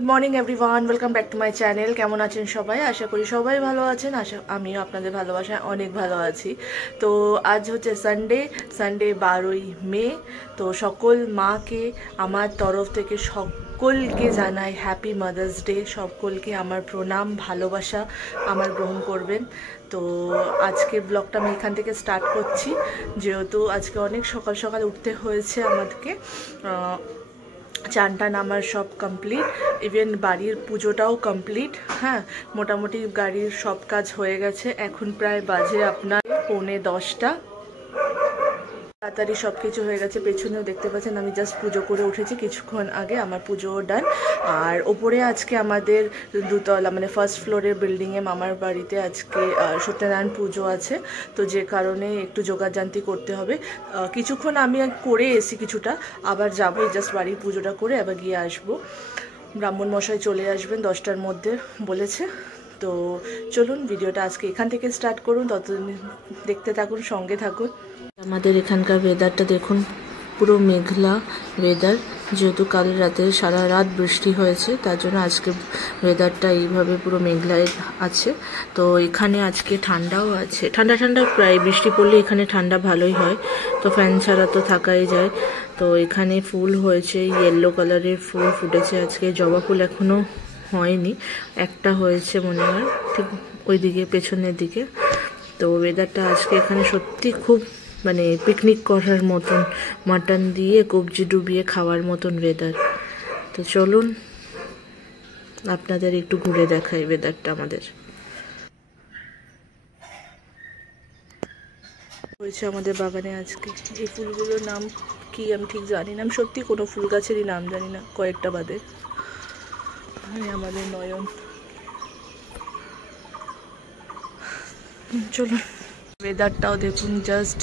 Good morning everyone, welcome back to my channel. কেমন আছেন সবাই? আশা করি সবাই ভালো আছেন। আমিও আপনাদের ভালোবাসায় অনেক ভালো আছি। তো আজ হচ্ছে সানডে 12ই মে। তো সকল মাকে আমার তরফ থেকে সকলকে জানাই হ্যাপি মাদার্স ডে। সকলকে আমার প্রণাম, ভালোবাসা আমার গ্রহণ করবেন। তো আজকে ব্লগটা আমি এখান থেকে স্টার্ট করছি, যেহেতু আজকে অনেক সকাল সকাল উঠতে হয়েছে আমাদেরকে। চান টান আমার সব কমপ্লিট, ইভেন বাড়ির পুজোটাও কমপ্লিট। হ্যাঁ, মোটামুটি গাড়ির সব কাজ হয়ে গেছে। এখন প্রায় বাজে আপনার 9:45। তাড়াতাড়ি সব কিছু হয়ে গেছে। পেছনেও দেখতে পাচ্ছেন আমি জাস্ট পুজো করে উঠেছি কিছুক্ষণ আগে, আমার পুজো ডান। আর ওপরে আজকে আমাদের দুতলা মানে ফার্স্ট ফ্লোরের বিল্ডিংয়ে মামার বাড়িতে আজকে সত্যনারায়ণ পুজো আছে। তো যে কারণে একটু যোগাযান্তি করতে হবে। কিছুক্ষণ আমি করে এসি কিছুটা, আবার যাবো। জাস্ট বাড়ির পুজোটা করে আবার গিয়ে আসবো। ব্রাহ্মণ মশাই চলে আসবেন 10টার মধ্যে বলেছে। তো চলুন ভিডিওটা আজকে এখান থেকে স্টার্ট করুন, ততদিন দেখতে থাকুন, সঙ্গে থাকুন। আমাদের এখানকার ওয়েদারটা দেখুন, পুরো মেঘলা ওয়েদার। যেহেতু কাল রাতে সারা রাত বৃষ্টি হয়েছে, তার জন্য আজকে ওয়েদারটা এইভাবে পুরো মেঘলায় আছে। তো এখানে আজকে ঠান্ডাও আছে, ঠান্ডা ঠান্ডা প্রায়। বৃষ্টি পড়লে এখানে ঠান্ডা ভালোই হয়, তো ফ্যান ছাড়া তো থাকাই যায়। তো এখানে ফুল হয়েছে, ইয়েলো কালারের ফুল ফুটেছে আজকে। জবা ফুল এখনও হয়নি, একটা হয়েছে মনে হয় ঠিক ওই দিকে পেছনের দিকে। তো ওয়েদারটা আজকে এখানে সত্যি খুব মানে পিকনিক করার মতন, মাটন দিয়ে কবজি ডুবিয়ে খাওয়ার মতন ওয়েদার। তো চলুন আপনাদের একটু ঘুরে দেখাই ওয়েদারটা আমাদের। হয়েছে আমাদের বাগানে আজকে। এই ফুলগুলোর নাম কি আমি ঠিক জানি না, আমি সত্যি কোনো ফুল গাছেরই নাম জানি না, কয়েকটা বাদে। আমাদের নয়ন। চলুন ওয়েদারটাও দেখুন, জাস্ট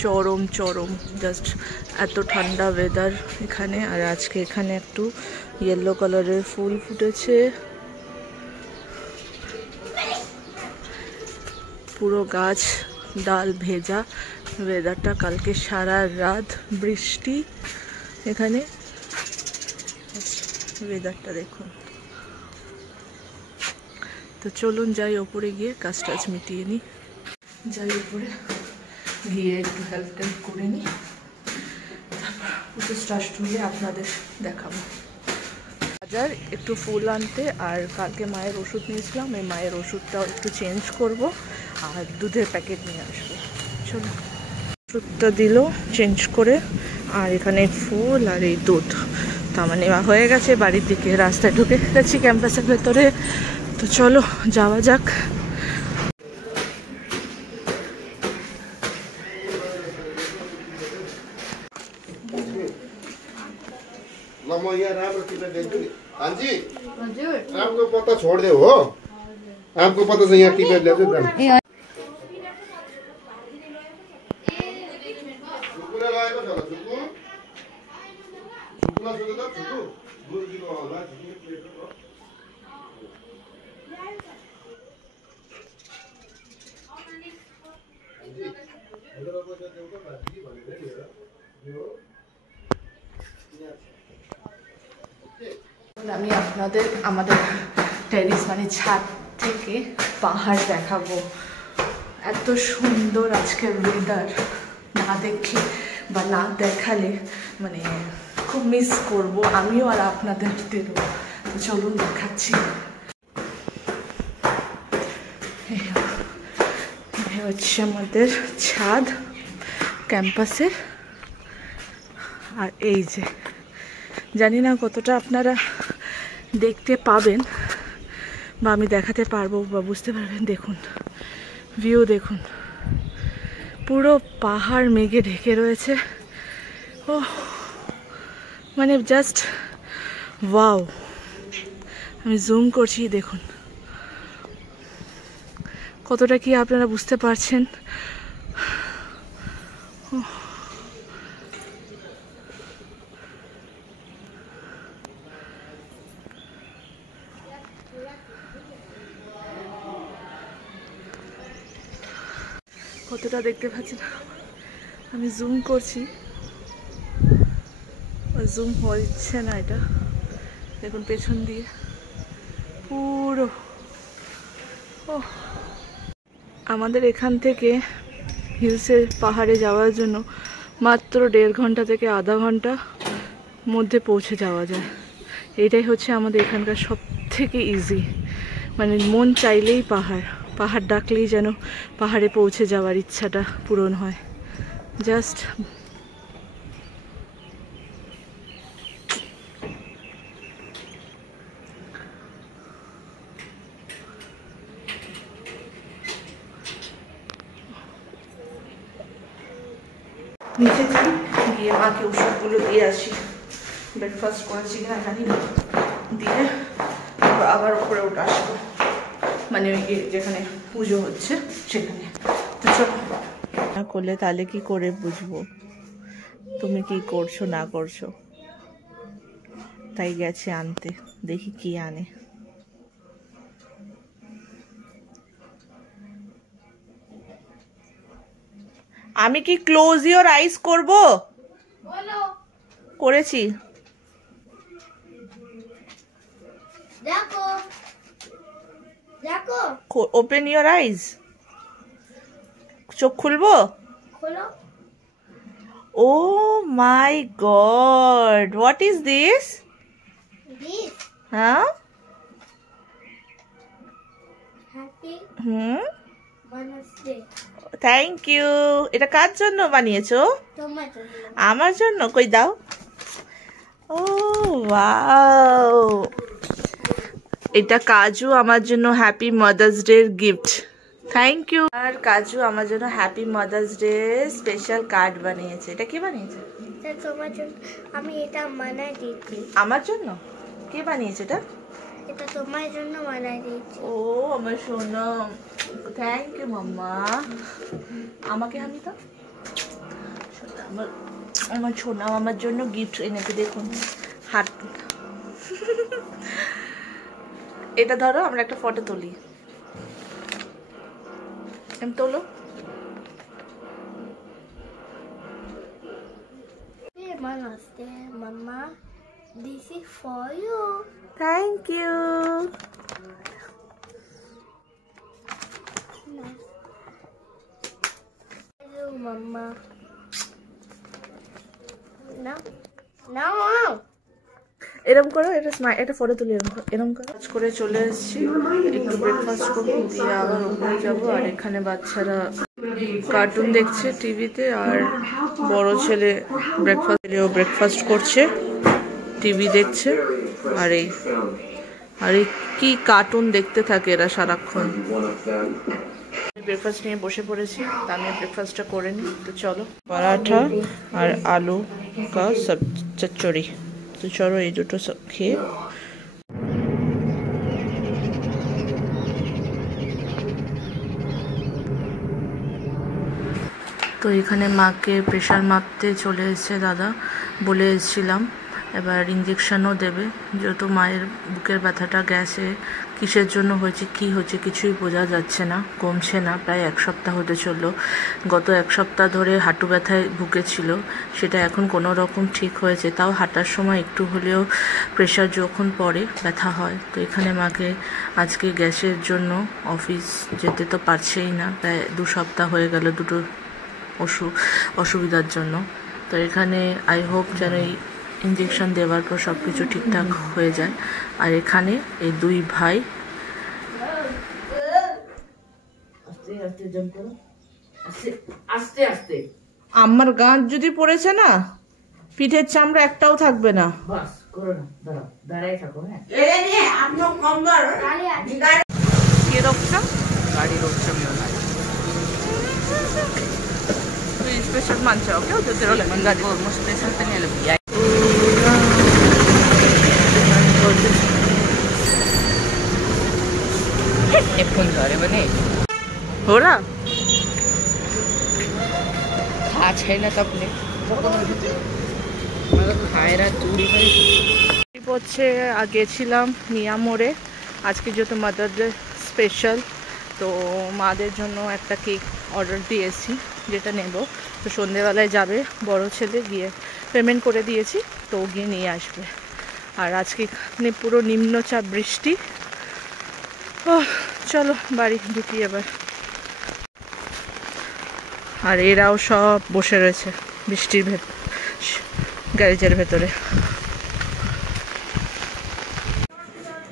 চরম চরম, জাস্ট এত ঠান্ডা ওয়েদার এখানে। আর আজকে এখানে একটু ইয়েলো কালারের ফুল ফুটেছে, পুরো গাছ ডাল ভেজা ওয়েদারটা। কালকে সারা রাত বৃষ্টি এখানে, ওয়েদারটা দেখুন। তো চলুন যাই ওপরে গিয়ে কাজ টাজ মিটিয়ে নিই। যাই উপরে গিয়ে একটু হেল্প করে নিই, তারপর পুজো স্টার্ট হলে আপনাদের দেখাবো। বাজার একটু ফুল আনতে, আর কালকে মায়ের ওষুধ নিয়েছিলাম, এই মায়ের ওষুধটাও একটু চেঞ্জ করব, আর দুধের প্যাকেট নিয়ে আসবো। চলো, ওষুধটা দিল চেঞ্জ করে, আর এখানে ফুল আর এই দুধ। তার মানে হয়ে গেছে। বাড়ির দিকে রাস্তায় ঢুকে গেছি ক্যাম্পাসের ভেতরে। তো চলো যাওয়া যাক। हाँ जी, आपको पता छोड़ दे हो, आपको पता से यहाँ टिकट ले दो। আমি আপনাদের আমাদের টেরিস মানে ছাদ থেকে পাহাড় দেখাবো। এত সুন্দর আজকের ওয়েদার, না দেখলে বা না দেখালে মানে খুব মিস করব আমিও আর আপনাদেরও। তো চলুন দেখাচ্ছি। হচ্ছে আমাদের ছাদ ক্যাম্পাসের। আর এই যে, জানি না কতটা আপনারা দেখতে পাবেন বা আমি দেখাতে পারবো বা বুঝতে পারবেন। দেখুন ভিউ, দেখুন পুরো পাহাড় মেঘে ঢেকে রয়েছে। ও মানে জাস্ট ওয়াও। আমি জুম করছি, দেখুন কতটা কি আপনারা বুঝতে পারছেন। কতটা দেখতে পাচ্ছেন, আমি জুম করছি, জুম হচ্ছে না এটা। দেখুন পেছন দিয়ে পুরো। ও আমাদের এখান থেকে হিলসের পাহাড়ে যাওয়ার জন্য মাত্র 1.5 ঘন্টা থেকে আধা ঘন্টা মধ্যে পৌঁছে যাওয়া যায়। এটাই হচ্ছে আমাদের এখানকার সব থেকে ইজি, মানে মন চাইলেই পাহাড়, পাহাড় ডাকলেই যেন পাহাড়ে পৌঁছে যাওয়ার ইচ্ছাটা পূরণ হয়। জাস্ট নিচে যাই, গিয়ে মাকে ওষুধগুলো দিয়ে আসি। ব্রেকফাস্ট করেছি কিনা জানি না, দিয়ে আবার উপরে উঠে আসবো, মানে ওই যেখানে পুজো হচ্ছে সেখানে। তো চলো, না করলে তাহলে কি করে বুঝবো তুমি কি করছো না করছো? তাই গেছে আনতে, দেখি কি আনে। আমি কি ক্লোজ ইওর আইস করব? করেছি। দেখো দেখো, ওপেন ইওর আইস। চোখ খুলবো? খোলো। Oh my God, what is this? This হ্যাঁ, happy mother's day. Thank you. এটা কার জন্য বানিয়েছো? তোমার জন্য। আমার জন্য? কই দাও। ও ওয়াও, এটা কাজু আমার জন্য happy mother's day gift. Thank you. আর কাজু আমার জন্য happy mother's day special card বানিয়েছে। এটা কি বানিয়েছে? এটা তোমার জন্য, আমি এটা মানাই দিয়েছি। আমার জন্য? কে বানিয়েছে এটা? এটা তোমার জন্য মানাই দিয়েছি। ও আমার সোনা, থ্যাংক ইউ মাম্মা। আমাকে আমি তো আমার আমার সোনা আমার জন্য গিফট এনেছে। দেখুন হাত। এটা ধরো, আমরা একটা ফটো তুলি। এম তোলো। Happy Mother's Day, Mama. This is for you. Thank you. Thank you, Mama. Now, now. এরকম করো, এটা এটা ফটো তুলি। এরকম করো। কাজ করে চলে এসেছি, একটু ব্রেকফাস্ট করবো, দিয়ে আবার উপরে যাবো। আর এখানে বাচ্চারা কার্টুন দেখছে টিভিতে, আর বড় ছেলে ব্রেকফাস্ট করছে, টিভি দেখছে। আর এই কি কার্টুন দেখতে থাকে এরা সারাক্ষণ। ব্রেকফাস্ট নিয়ে বসে পড়েছি, তা আমি ব্রেকফাস্টটা করে নিই। তো চলো, পরাঠা আর আলু কা সব চচ্চড়ি। তো চলো এই দুটো খেয়ে। তো এখানে মাকে প্রেশার মাপতে চলে এসেছে দাদা, বলে এসেছিলাম। এবার ইঞ্জেকশনও দেবে, যেহেতু মায়ের বুকের ব্যথাটা গ্যাসে কিসের জন্য হয়েছে কি হচ্ছে কিছুই বোঝা যাচ্ছে না, কমছে না। প্রায় 1 সপ্তাহ হতে চললো। গত 1 সপ্তাহ ধরে হাঁটু ব্যথায় ভুগেছিল, সেটা এখন কোনো রকম ঠিক হয়েছে। তাও হাঁটার সময় একটু হলেও প্রেশার যখন পড়ে ব্যথা হয়। তো এখানে মাকে আজকে গ্যাসের জন্য অফিস যেতে তো পারছেই না, প্রায় 2 সপ্তাহ হয়ে গেল দুটো অসুবিধার জন্য। তো এখানে আই হোপ যেন এই ইঞ্জেকশন দেওয়ার পর সব কিছু ঠিকঠাক হয়ে যায়। আর এখানে এই 2 ভাই আমার গাঁট যদি পড়েছে না, পিঠের চামড়া একটাও থাকবে না। কি রকম গাড়ি রকম स्पेशल मान्छे हो क्या तेरो लागि गाडी म स्पेशल पनि हेलो भ्याइ फोन झरे पनि हो र थाहा छैन तपाईँले खाएर चुरी पनि পড়ছে। গেছিলাম মিয়া মোড়ে, আজকে যেহেতু মাদার ডে স্পেশাল, তো মাদের জন্য একটা কেক অর্ডার দিয়েছি, যেটা নেব। তো সন্ধেবেলায় যাবে বড় ছেলে, গিয়ে পেমেন্ট করে দিয়েছি, তো গিয়ে নিয়ে আসবে। আর আজকে এখানে পুরো নিম্নচাপ বৃষ্টি। চলো বাড়ি ঢুকি এবার। আর এরাও সব বসে রয়েছে বৃষ্টির গ্যারেজের ভেতরে।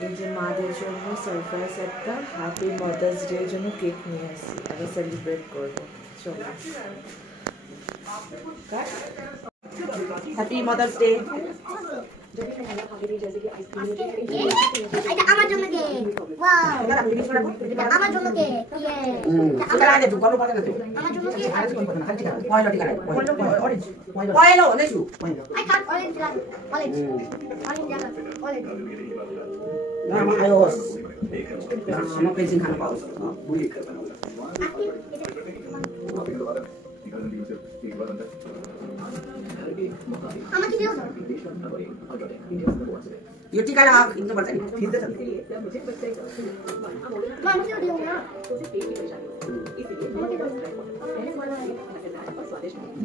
এই যে মাদের জন্য সারপ্রাইজ একটা হ্যাপি মাদার্স ডে এর জন্য কেক নিয়ে আসছি, আমরা সেলিব্রেট করবো। চলো হ্যাপি মাদার্স ডে। এটা আমার জন্য কেক। ওয়াও, আমার জন্য cake. sekarang aja tuh kalau pada itu আমার জন্য cake. ada tuh kan kan poin roti kan orange poin lo nesu I can't orange like orange. Orange jangan. Orange. nama ayos sama bensin kan paus buli আমার কি দিও না? ये टीका लगा इनके बर्तन फिर दे মামা কি দিও না?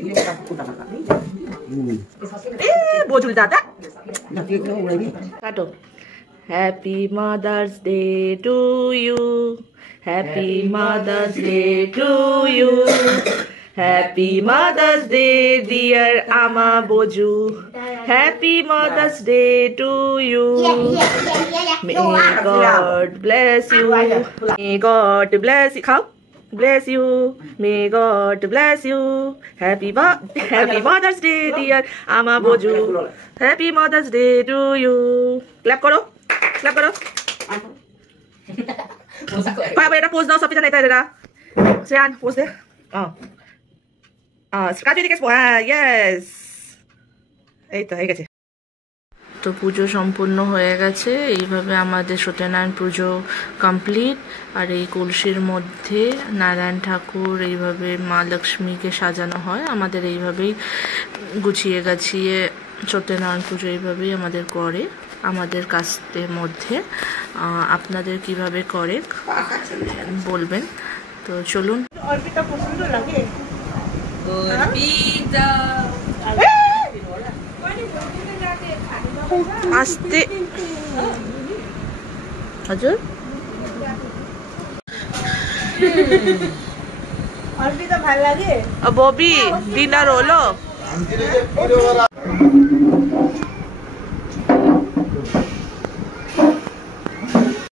ये का कुटा का বজুল দাদা ना केक लो उड़ेगी কাটো। Happy mother's day to you, happy mother's day to you, happy mother's day dear আমা বজু, happy mother's day to you. May God bless you, may God bless you. খাও, bless you, may God bless you, happy Mother's Day dear ama boju, happy Mother's Day to you. Clap karo, clap karo. Kaya এটা pose দাও, সব পিছনে এটা এটা Shreyan pose দে। Scratch দিকে yes, এই তো হয়ে গেছে। তো পুজো সম্পূর্ণ হয়ে গেছে। এইভাবে আমাদের সত্যনারায়ণ পুজো কমপ্লিট। আর এই কলসির মধ্যে নারায়ণ ঠাকুর, এইভাবে মা লক্ষ্মীকে সাজানো হয়। আমাদের এইভাবেই গুছিয়ে গাছিয়ে সত্যনারায়ণ পুজো এইভাবেই আমাদের করে আমাদের কাস্টের মধ্যে। আপনাদের কিভাবে করে বলবেন। তো চলুন। অর্পিতা পছন্দ লাগে আস্তে हजुर অর্পিতা ভালো লাগে। ববি ডিনার হলো।